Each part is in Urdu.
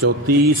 34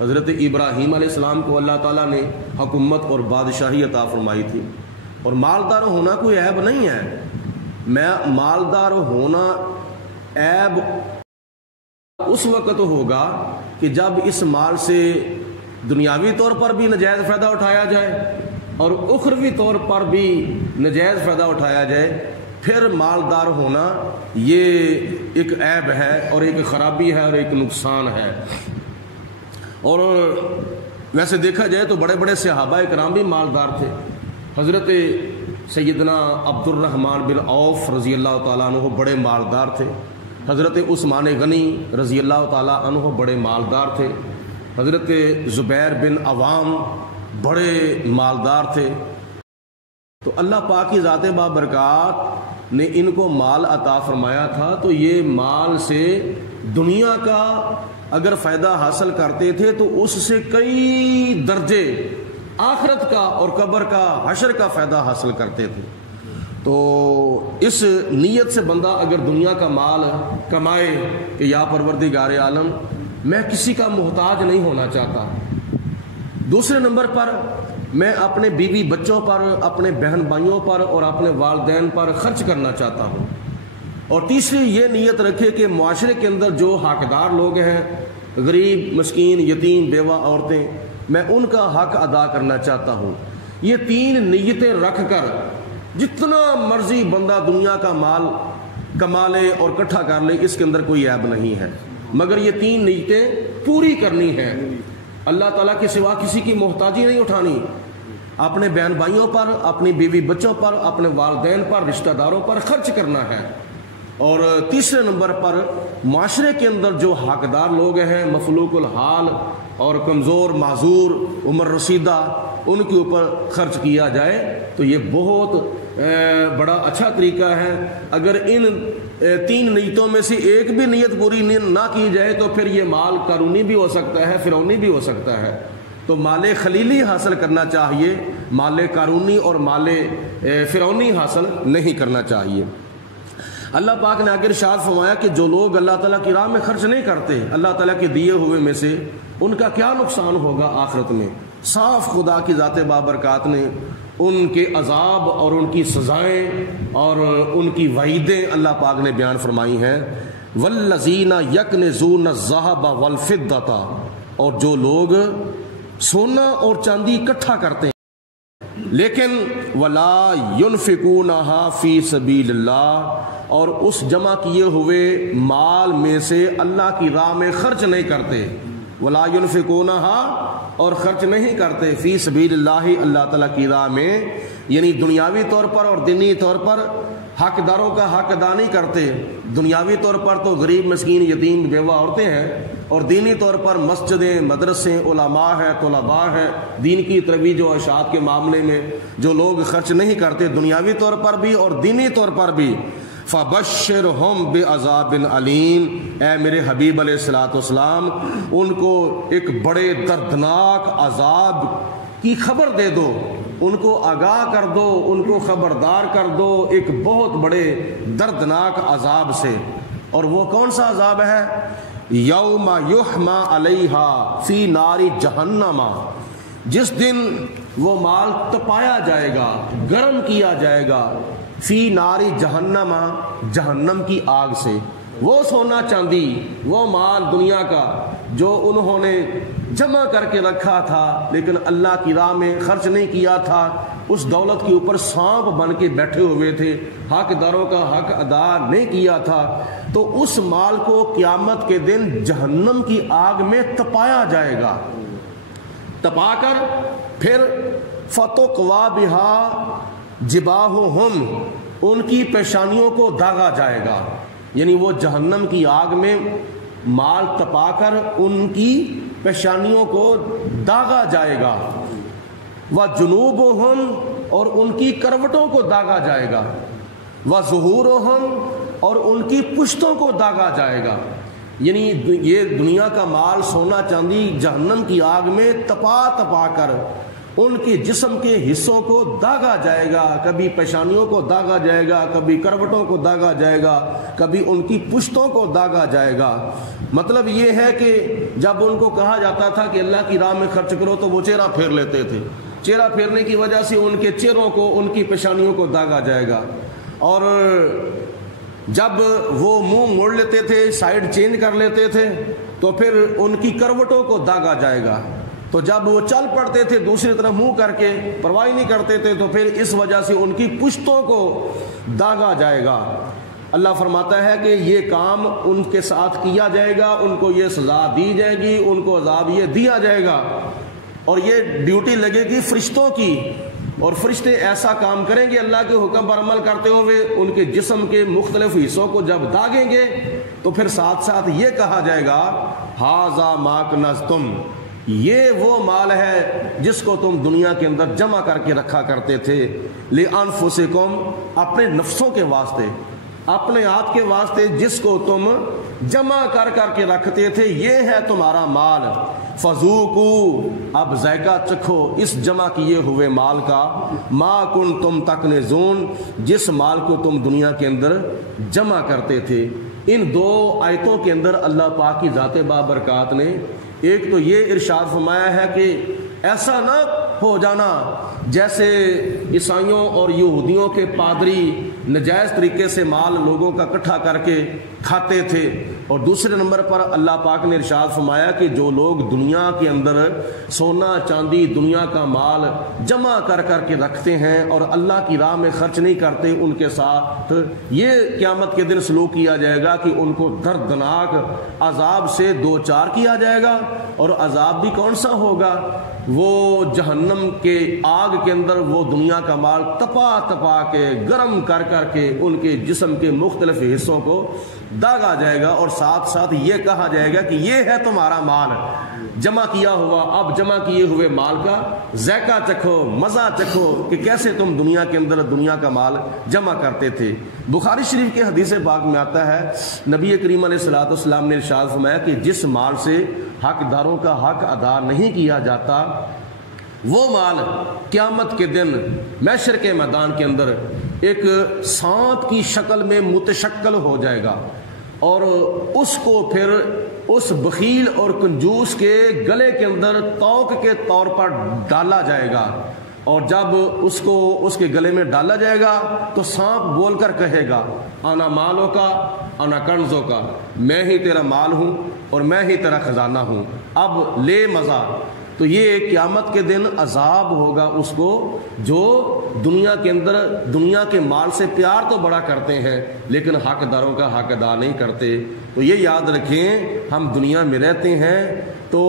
حضرت ابراہیم علیہ السلام کو اللہ تعالیٰ نے حکومت اور بادشاہی عطا فرمائی تھی، اور مالدار ہونا کوئی عیب نہیں ہے۔ میں مالدار ہونا عیب اس وقت ہوگا کہ جب اس مال سے دنیاوی طور پر بھی ناجائز فائدہ اٹھایا جائے اور اخروی طور پر بھی ناجائز فائدہ اٹھایا جائے، پھر مالدار ہونا یہ ایک عیب ہے اور ایک خرابی ہے اور ایک نقصان ہے۔ اور ویسے دیکھا جائے تو بڑے بڑے صحابہ کرام بھی مالدار تھے۔ حضرت سیدنا عبد الرحمن بن عوف رضی اللہ تعالیٰ عنہ بڑے مالدار تھے، حضرت عثمان غنی رضی اللہ تعالیٰ عنہ بڑے مالدار تھے، حضرت زبیر بن عوام بڑے مالدار تھے۔ تو اللہ پاک کی ذات بابرکات نے ان کو مال عطا فرمایا تھا، تو یہ مال سے دنیا کا اگر فائدہ حاصل کرتے تھے تو اس سے کئی درجے آخرت کا اور قبر کا حشر کا فائدہ حاصل کرتے تھے۔ تو اس نیت سے بندہ اگر دنیا کا مال کمائے کہ یا پروردگار عالم میں کسی کا محتاج نہیں ہونا چاہتا، دوسرے نمبر پر میں اپنے بیوی بچوں پر، اپنے بہن بھائیوں پر اور اپنے والدین پر خرچ کرنا چاہتا ہوں، اور تیسری یہ نیت رکھے کہ معاشرے کے اندر جو حقدار لوگ ہیں، غریب مسکین یتیم بیوہ عورتیں، میں ان کا حق ادا کرنا چاہتا ہوں۔ یہ تین نیتیں رکھ کر جتنا مرضی بندہ دنیا کا مال کما لے اور اکٹھا کر لے، اس کے اندر کوئی عیب نہیں ہے، مگر یہ تین نیتیں پوری کرنی ہیں۔ اللہ تعالیٰ کے سوا کسی کی محتاجی نہیں اٹھانی، اپنے بہن بھائیوں پر، اپنی بیوی بچوں پر، اپنے والدین پر، رشتہ داروں پر خرچ کرنا ہے۔ اور تیسرے نمبر پر معاشرے کے اندر جو حقدار لوگ ہیں، مفلوق الحال اور کمزور معذور عمر رسیدہ، ان کے اوپر خرچ کیا جائے تو یہ بہت بڑا اچھا طریقہ ہے۔ اگر ان تین نیتوں میں سے ایک بھی نیت پوری نہ کی جائے تو پھر یہ مال قارونی بھی ہو سکتا ہے، فرعونی بھی ہو سکتا ہے۔ تو مال خلیلی حاصل کرنا چاہیے، مال قارونی اور مال فرعونی حاصل نہیں کرنا چاہیے۔ اللہ پاک نے آگے ارشاد فرمایا کہ جو لوگ اللہ تعالیٰ کی راہ میں خرچ نہیں کرتے اللہ تعالیٰ کے دیے ہوئے میں سے، ان کا کیا نقصان ہوگا آخرت میں۔ صاف خدا کی ذات بابرکات نے ان کے عذاب اور ان کی سزائیں اور ان کی وعیدیں اللہ پاک نے بیان فرمائی ہیں۔ والذین یکنزون الذھب والفضۃ، اور جو لوگ سونا اور چاندی اکٹھا کرتے ہیں لیکن ولا ينفقونها فی سبیل اللہ، اور اس جمع کیے ہوئے مال میں سے اللہ کی راہ میں خرچ نہیں کرتے، ولا ينفقونها، اور خرچ نہیں کرتے فی سبیل اللہ، اللہ تعالیٰ کی راہ میں، یعنی دنیاوی طور پر اور دینی طور پر حقداروں کا حق ادا نہیں کرتے۔ دنیاوی طور پر تو غریب مسکین یتیم بیوہ عورتیں ہیں، اور دینی طور پر مسجدیں، مدرسے، علماء ہیں، طلباء ہیں، دین کی ترویج و اشاعت کے معاملے میں جو لوگ خرچ نہیں کرتے دنیاوی طور پر بھی اور دینی طور پر بھی، فَبَشِّرْهُمْ بِعَذَابٍ عَلِيمٍ، اے میرے حبیب علیہ الصلوۃ والسلام ان کو ایک بڑے دردناک عذاب کی خبر دے دو، ان کو آگاہ کر دو، ان کو خبردار کر دو ایک بہت بڑے دردناک عذاب سے۔ اور وہ کون سا عذاب ہے؟ یوم یحمى علیہا فی نار جہنم، جس دن وہ مال تپایا جائے گا، گرم کیا جائے گا، فی نار جہنم، جہنم کی آگ سے۔ وہ سونا چاندی، وہ مال دنیا کا جو انہوں نے جمع کر کے رکھا تھا لیکن اللہ کی راہ میں خرچ نہیں کیا تھا، اس دولت کے اوپر سانپ بن کے بیٹھے ہوئے تھے، حقداروں کا حق ادا نہیں کیا تھا، تو اس مال کو قیامت کے دن جہنم کی آگ میں تپایا جائے گا، تپا کر پھر فتقوا بہا جباہہم، ان کی پیشانیوں کو داغا جائے گا، یعنی وہ جہنم کی آگ میں مال تپا کر ان کی پیشانیوں کو داغا جائے گا، وجنوبہم، اور ان کی کروٹوں کو داغا جائے گا، وظہورہم، اور ان کی پشتوں کو داغا جائے گا۔ یعنی یہ دنیا کا مال سونا چاندی جہنم کی آگ میں تپا تپا کر ان کے جسم کے حصوں کو داغا جائے گا، کبھی پیشانیوں کو داغا جائے گا، کبھی کروٹوں کو داغا جائے گا، کبھی ان کی پشتوں کو داغا جائے گا۔ مطلب یہ ہے کہ جب ان کو کہا جاتا تھا کہ اللہ کی راہ میں خرچ کرو تو وہ چہرہ پھیر لیتے تھے، چہرہ پھیرنے کی وجہ سے ان کے چہروں کو، ان کی پیشانیوں کو داغا جائے گا، اور جب وہ منہ موڑ لیتے تھے، سائیڈ چینج کر لیتے تھے تو پھر ان کی کروٹوں کو داغا جائے گا۔ تو جب وہ چل پڑتے تھے دوسری طرف منہ کر کے، پرواہ نہیں کرتے تھے، تو پھر اس وجہ سے ان کی پشتوں کو داغا جائے گا۔ اللہ فرماتا ہے کہ یہ کام ان کے ساتھ کیا جائے گا، ان کو یہ سزا دی جائے گی، ان کو عذاب یہ دیا جائے گا، اور یہ ڈیوٹی لگے گی فرشتوں کی، اور فرشتے ایسا کام کریں گے اللہ کے حکم پر عمل کرتے ہوئے، ان کے جسم کے مختلف حصوں کو جب داغیں گے تو پھر ساتھ ساتھ یہ کہا جائے گا ھذا ما کنزتم، یہ وہ مال ہے جس کو تم دنیا کے اندر جمع کر کے رکھا کرتے تھے، لانفسکم، اپنے نفسوں کے واسطے، اپنے آپ کے واسطے، جس کو تم جمع کر کر کے رکھتے تھے، یہ ہے تمہارا مال، فذوقوا، اب ذائقہ چکھو اس جمع کیے ہوئے مال کا، ما کنتم تکنزون، جس مال کو تم دنیا کے اندر جمع کرتے تھے۔ ان دو آیتوں کے اندر اللہ پاک کی ذات بابرکات نے ایک تو یہ ارشاد فرمایا ہے کہ ایسا نہ ہو جانا جیسے عیسائیوں اور یہودیوں کے پادری نجائز طریقے سے مال لوگوں کا اکٹھا کر کے کھاتے تھے، اور دوسرے نمبر پر اللہ پاک نے ارشاد فرمایا کہ جو لوگ دنیا کے اندر سونا چاندی، دنیا کا مال جمع کر کر کے رکھتے ہیں اور اللہ کی راہ میں خرچ نہیں کرتے، ان کے ساتھ یہ قیامت کے دن سلوک کیا جائے گا کہ ان کو دردناک عذاب سے دوچار کیا جائے گا، اور عذاب بھی کون سا ہوگا؟ وہ جہنم کے آگ کے اندر وہ دنیا کا مال تپا تپا کے، گرم کر کر کے ان کے جسم کے مختلف حصوں کو داغا جائے گا، اور ساتھ ساتھ یہ کہا جائے گا کہ یہ ہے تمہارا مال جمع کیا ہوا، اب جمع کیے ہوئے مال کا ذائقہ چکھو، مزہ چکھو کہ کیسے تم دنیا کے اندر دنیا کا مال جمع کرتے تھے۔ بخاری شریف کے حدیث پاک میں آتا ہے، نبی کریم علیہ الصلوۃ والسلام نے ارشاد فرمایا کہ جس مال سے حقداروں کا حق ادا نہیں کیا جاتا، وہ مال قیامت کے دن محشر کے میدان کے اندر ایک سانپ کی شکل میں متشکل ہو جائے گا، اور اس کو پھر اس بخیل اور کنجوس کے گلے کے اندر توق کے طور پر ڈالا جائے گا، اور جب اس کو اس کے گلے میں ڈالا جائے گا تو سانپ بول کر کہے گا انا مالوں کا انا کنزوں کا، میں ہی تیرا مال ہوں اور میں ہی تیرا خزانہ ہوں، اب لے مزہ۔ تو یہ قیامت کے دن عذاب ہوگا اس کو جو دنیا کے اندر دنیا کے مال سے پیار تو بڑا کرتے ہیں لیکن حقداروں کا حق ادا نہیں کرتے۔ تو یہ یاد رکھیں، ہم دنیا میں رہتے ہیں تو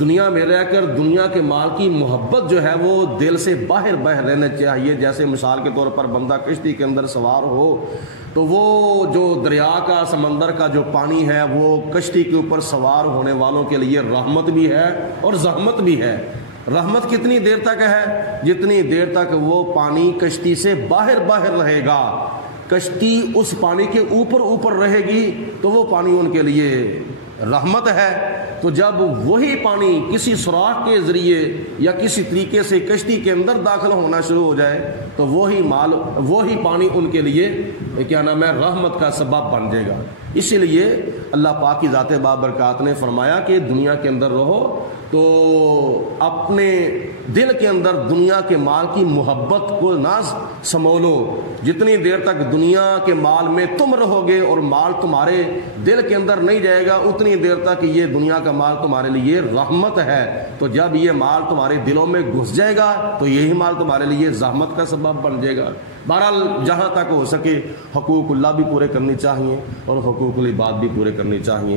دنیا میں رہ کر دنیا کے مال کی محبت جو ہے وہ دل سے باہر بہ رہنا چاہیے۔ جیسے مثال کے طور پر بندہ کشتی کے اندر سوار ہو تو وہ جو دریا کا، سمندر کا جو پانی ہے وہ کشتی کے اوپر سوار ہونے والوں کے لیے رحمت بھی ہے اور زحمت بھی ہے۔ رحمت کتنی دیر تک ہے؟ جتنی دیر تک وہ پانی کشتی سے باہر رہے گا، کشتی اس پانی کے اوپر رہے گی تو وہ پانی ان کے لیے رحمت ہے۔ تو جب وہی پانی کسی سوراخ کے ذریعے یا کسی طریقے سے کشتی کے اندر داخل ہونا شروع ہو جائے تو وہی پانی ان کے لیے کیا نام ہے، رحمت کا سبب بن جائے گا۔ اسی لیے اللہ پاک کی ذات بابرکات نے فرمایا کہ دنیا کے اندر رہو تو اپنے دل کے اندر دنیا کے مال کی محبت کو نہ سمولو۔ جتنی دیر تک دنیا کے مال میں تم رہو گے اور مال تمہارے دل کے اندر نہیں جائے گا، اتنی دیر تک یہ دنیا کا مال تمہارے لیے رحمت ہے۔ تو جب یہ مال تمہارے دلوں میں گھس جائے گا تو یہی مال تمہارے لیے زحمت کا سبب بن جائے گا۔ بہرحال جہاں تک ہو سکے حقوق اللہ بھی پورے کرنے چاہیے اور حقوق العباد بھی پورے کرنے چاہیے۔